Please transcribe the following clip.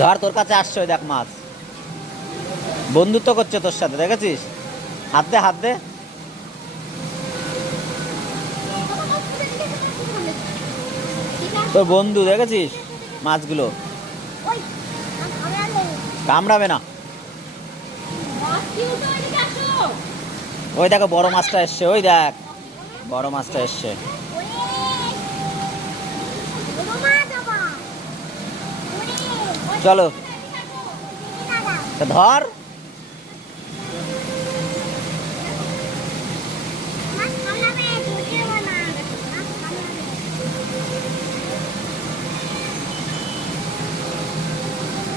ধর, তোর কাছে আসছে ওই দেখ মাছ, বন্ধুত্ব করছে তোর সাথে, দেখেছিস? হাত দে, হাত দে। তোর বন্ধু, দেখেছিস মাছগুলো? কামড়াবে না। ওই দেখো বড় মাছটা এসছে, ওই দেখ বড় মাছটা এসছে। চলো ধর।